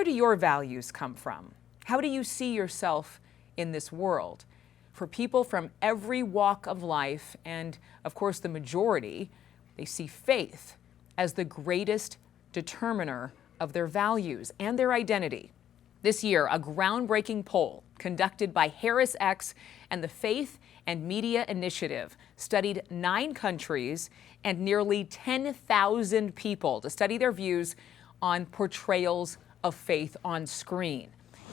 where do your values come from? How do you see yourself in this world? For people from every walk of life, and of course the majority, they see faith as the greatest determiner of their values and their identity. This year, a groundbreaking poll conducted by HarrisX and the Faith and Media Initiative studied 9 countries and nearly 10,000 people to study their views on portrayals of faith on screen.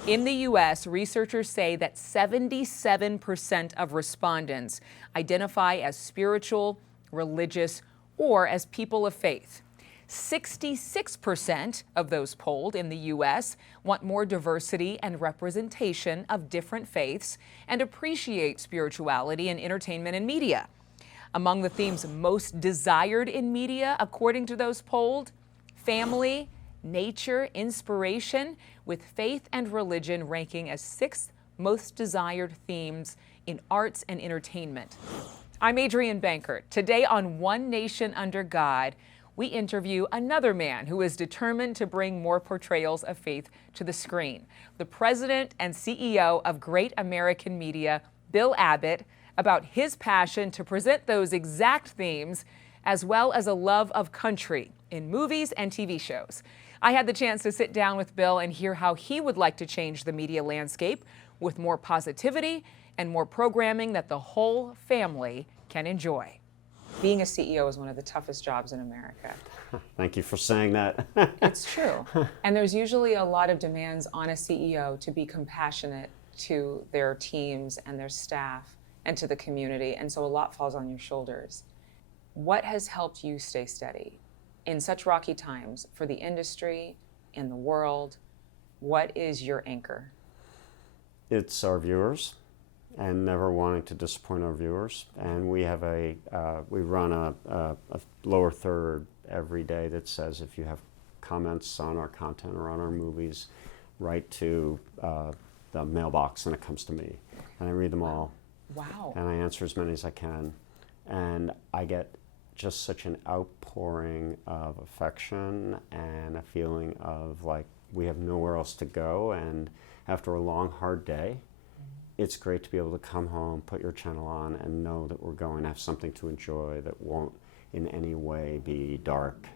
In the U.S., researchers say that 77% of respondents identify as spiritual, religious, or as people of faith. 66% of those polled in the U.S. want more diversity and representation of different faiths and appreciate spirituality in entertainment and media. Among the themes most desired in media, according to those polled, family, nature, inspiration, with faith and religion ranking as 6th most desired themes in arts and entertainment. I'm Adrienne Bankert. Today on One Nation Under God, we interview another man who is determined to bring more portrayals of faith to the screen. The president and CEO of Great American Media, Bill Abbott, about his passion to present those exact themes, as well as a love of country in movies and TV shows. I had the chance to sit down with Bill and hear how he would like to change the media landscape with more positivity and more programming that the whole family can enjoy. Being a CEO is one of the toughest jobs in America. Thank you for saying that. It's true. And there's usually a lot of demands on a CEO to be compassionate to their teams and their staff and to the community. And so a lot falls on your shoulders. What has helped you stay steady in such rocky times for the industry, in the world? What is your anchor? It's our viewers, and never wanting to disappoint our viewers. And we have we run a lower third every day that says if you have comments on our content or on our movies, write to the mailbox and it comes to me. And I read them all. Wow. And I answer as many as I can. And I get just such an outpouring of affection and a feeling of like we have nowhere else to go. And after a long, hard day, it's great to be able to come home, put your channel on, and know that we're going to have something to enjoy that won't in any way be dark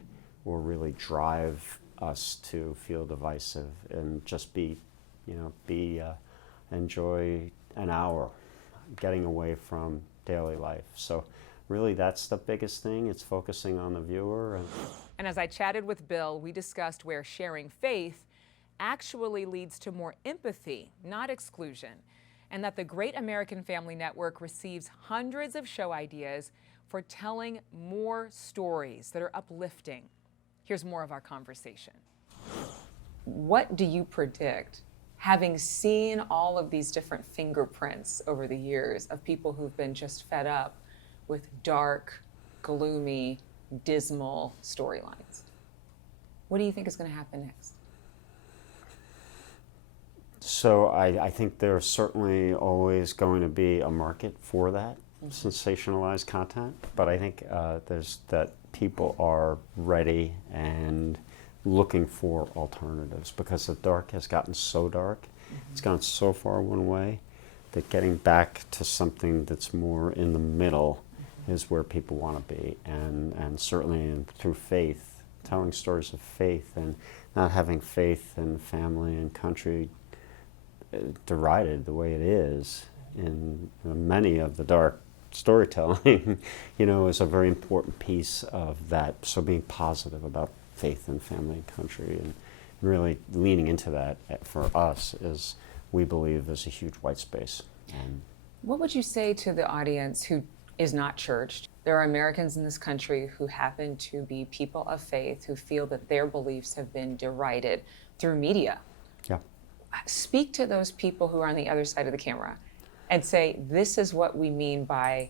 or really drive us to feel divisive, and just enjoy an hour getting away from daily life. So really that's the biggest thing. It's focusing on the viewer. And as I chatted with Bill, we discussed where sharing faith actually leads to more empathy, not exclusion, and that the Great American Family Network receives hundreds of show ideas for telling more stories that are uplifting. Here's more of our conversation. What do you predict, having seen all of these different fingerprints over the years of people who've been just fed up with dark, gloomy, dismal storylines? What do you think is going to happen next? So I think there's certainly always going to be a market for that sensationalized content, but I think that people are ready and looking for alternatives because the dark has gotten so dark. It's gone so far one way that getting back to something that's more in the middle is where people want to be, and certainly through faith, telling stories of faith and not having faith in family and country derided the way it is in many of the dark storytelling, is a very important piece of that. So being positive about faith and family and country and really leaning into that for us is, we believe, is a huge white space. And what would you say to the audience who is not churched? There are Americans in this country who happen to be people of faith who feel that their beliefs have been derided through media. yeah. Speak to those people who are on the other side of the camera and say, this is what we mean by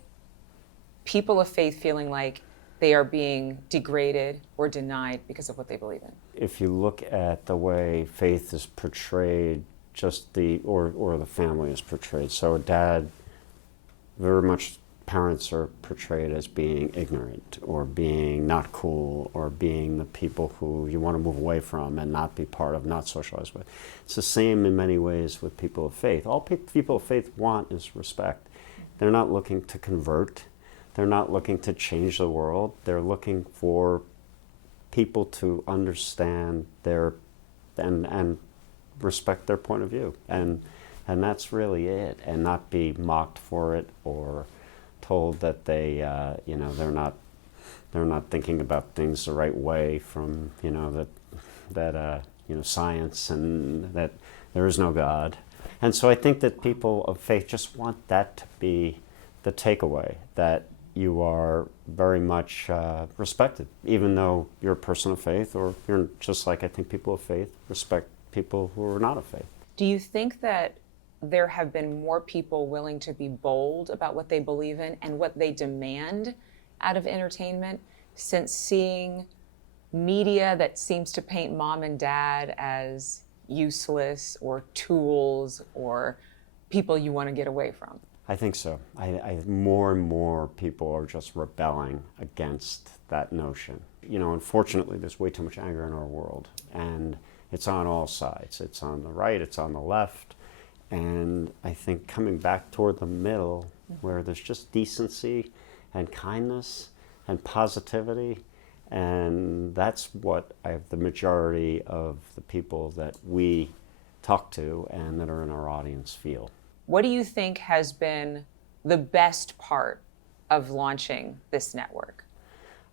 people of faith feeling like they are being degraded or denied because of what they believe in. If you look at the way faith is portrayed, or the family is portrayed. So a dad, very much parents are portrayed as being ignorant or being not cool or being the people who you want to move away from and not be part of, not socialize with. It's the same in many ways with people of faith. All people of faith want is respect. They're not looking to convert. They're not looking to change the world. They're looking for people to understand their and respect their point of view. And that's really it, and not be mocked for it or told that they, they're not thinking about things the right way from, that science and that there is no God. And so I think that people of faith just want that to be the takeaway, that you are very much respected, even though you're a person of faith, or you're just like I think people of faith respect people who are not of faith. Do you think that there have been more people willing to be bold about what they believe in and what they demand out of entertainment since seeing media that seems to paint mom and dad as useless or tools or people you want to get away from? I think so. More and more people are just rebelling against that notion. Unfortunately, there's way too much anger in our world, and it's on all sides. It's on the right, it's on the left. And I think coming back toward the middle, where there's just decency and kindness and positivity, and that's what the majority of the people that we talk to and that are in our audience feel. What do you think has been the best part of launching this network?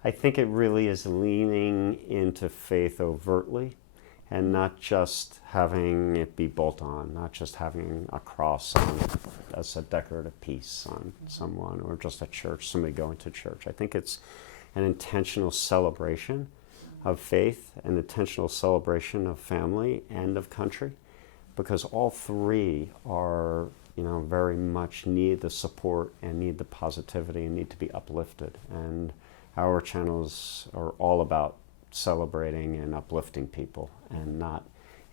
I think it really is leaning into faith overtly, and not just having it be bolt-on, not just having a cross as a decorative piece on someone, or just a church, somebody going to church. I think it's an intentional celebration of faith, an intentional celebration of family and of country, because all three are, very much need the support and need the positivity and need to be uplifted. And our channels are all about celebrating and uplifting people, and not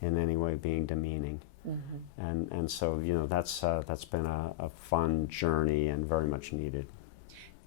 in any way being demeaning. Mm-hmm. And so that's been a fun journey and very much needed.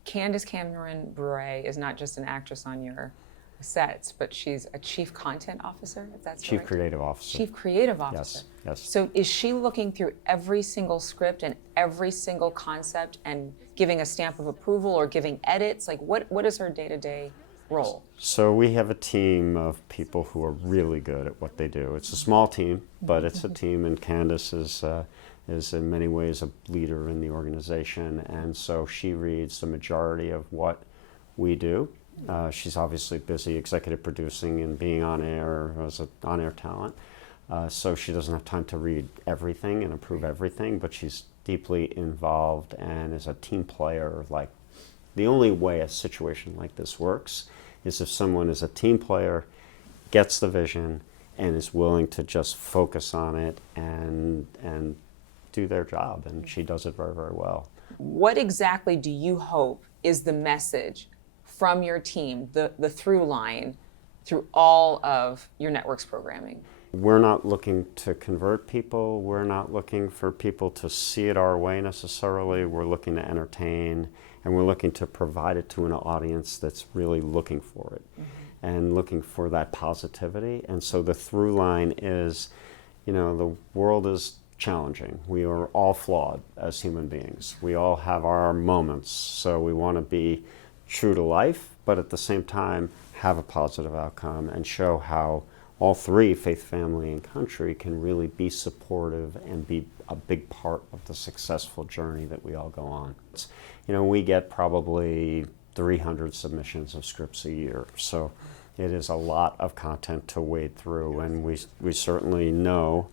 Candace Cameron Bure is not just an actress on your sets, but she's a chief content officer, if that's Chief correct? Creative Officer. Chief Creative Officer. Yes. So is she looking through every single script and every single concept and giving a stamp of approval or giving edits? Like what is her day-to-day role? So we have a team of people who are really good at what they do. It's a small team, but it's a team, and Candace is in many ways a leader in the organization, and so she reads the majority of what we do. She's obviously busy executive producing and being on air as an on-air talent, so she doesn't have time to read everything and approve everything, but she's deeply involved and is a team player. Like, the only way a situation like this works is if someone is a team player, gets the vision, and is willing to just focus on it and do their job, and she does it very, very well. What exactly do you hope is the message from your team, the through line through all of your network's programming? We're not looking to convert people. We're not looking for people to see it our way necessarily. We're looking to entertain, and we're looking to provide it to an audience that's really looking for it, and looking for that positivity. And so the through line is, the world is challenging. We are all flawed as human beings. We all have our moments. So we want to be true to life, but at the same time have a positive outcome and show how all three, faith, family, and country, can really be supportive and be a big part of the successful journey that we all go on. We get probably 300 submissions of scripts a year, so it is a lot of content to wade through, and we certainly know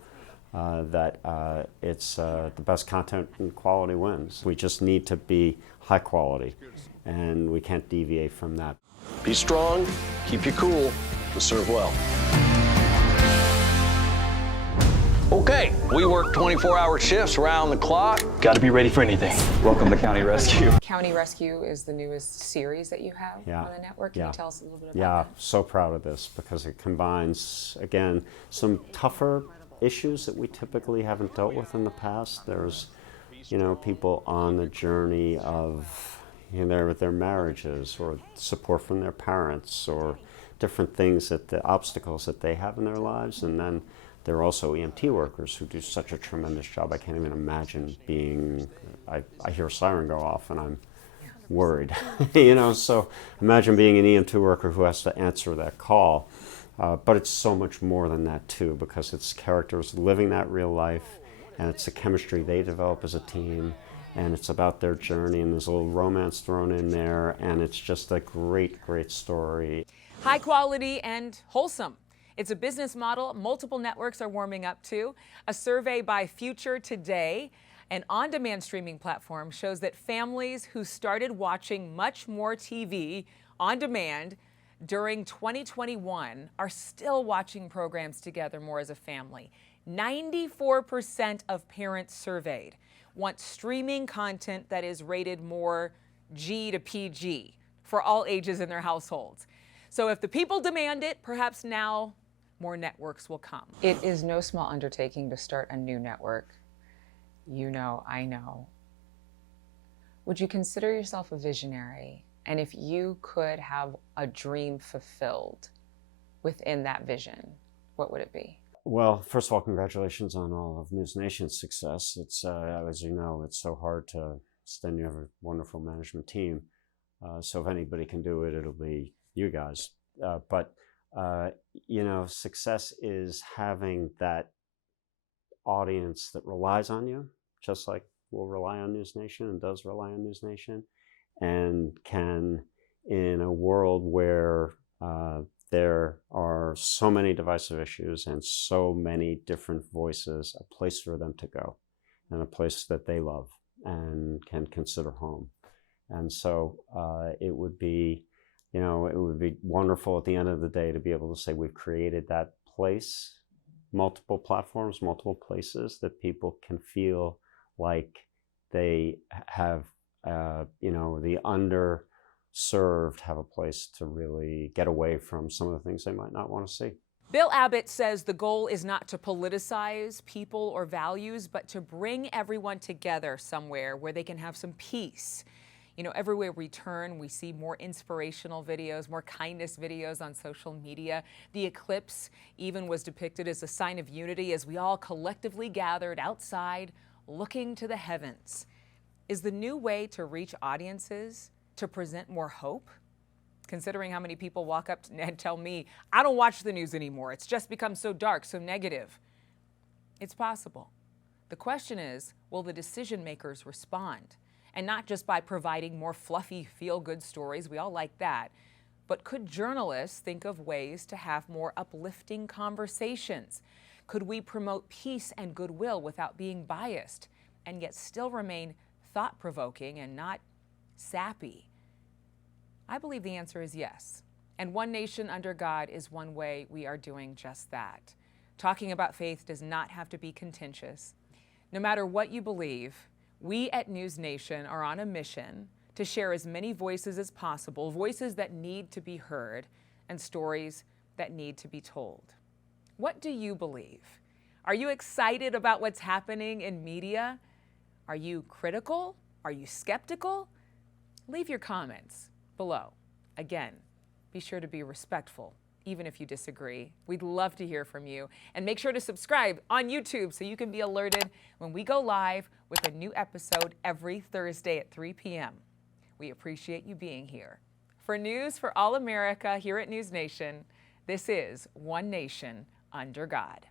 that it's the best content and quality wins. We just need to be high quality, and we can't deviate from that. Be strong, keep you cool, and serve well. Okay, we work 24-hour shifts around the clock. Got to be ready for anything. Welcome to County Rescue. County Rescue is the newest series that you have on the network. Can you tell us a little bit about that? So proud of this, because it combines, again, some tougher issues that we typically haven't dealt with in the past. There's people on the journey of their marriages, or support from their parents, or different things, the obstacles that they have in their lives. And then there are also EMT workers who do such a tremendous job. I can't even imagine I hear a siren go off and I'm worried, so imagine being an EMT worker who has to answer that call. But it's so much more than that too, because it's characters living that real life, and it's the chemistry they develop as a team, and it's about their journey, and there's a little romance thrown in there, and it's just a great, great story. High quality and wholesome. It's a business model multiple networks are warming up to. A survey by Future Today, an on-demand streaming platform, shows that families who started watching much more TV on demand during 2021 are still watching programs together more as a family. 94% of parents surveyed want streaming content that is rated more G to PG for all ages in their households. So if the people demand it, perhaps now more networks will come. It is no small undertaking to start a new network. I know. Would you consider yourself a visionary? And if you could have a dream fulfilled within that vision, what would it be? Well, first of all, congratulations on all of NewsNation's success. It's, as you know, it's so hard to stand. You have a wonderful management team. So if anybody can do it, it'll be you guys. But success is having that audience that relies on you, just like we'll rely on NewsNation and does rely on NewsNation, and can, in a world where there are so many divisive issues and so many different voices, a place for them to go, and a place that they love and can consider home. And so it would be wonderful at the end of the day to be able to say we've created that place, multiple platforms, multiple places that people can feel like they have, the underserved have a place to really get away from some of the things they might not want to see. Bill Abbott says the goal is not to politicize people or values, but to bring everyone together somewhere where they can have some peace. Everywhere we turn, we see more inspirational videos, more kindness videos on social media. The eclipse even was depicted as a sign of unity as we all collectively gathered outside, looking to the heavens. Is the new way to reach audiences to present more hope? Considering how many people walk up and tell me, I don't watch the news anymore. It's just become so dark, so negative. It's possible. The question is, will the decision makers respond? And not just by providing more fluffy, feel-good stories, we all like that, but could journalists think of ways to have more uplifting conversations? Could we promote peace and goodwill without being biased, and yet still remain thought-provoking and not sappy? I believe the answer is yes. And One Nation Under God is one way we are doing just that. Talking about faith does not have to be contentious. No matter what you believe, we at NewsNation are on a mission to share as many voices as possible, voices that need to be heard and stories that need to be told. What do you believe? Are you excited about what's happening in media? Are you critical? Are you skeptical? Leave your comments below. Again, be sure to be respectful, even if you disagree. We'd love to hear from you. And make sure to subscribe on YouTube so you can be alerted when we go live with a new episode every Thursday at 3 p.m. We appreciate you being here. For news for all America here at NewsNation, this is One Nation Under God.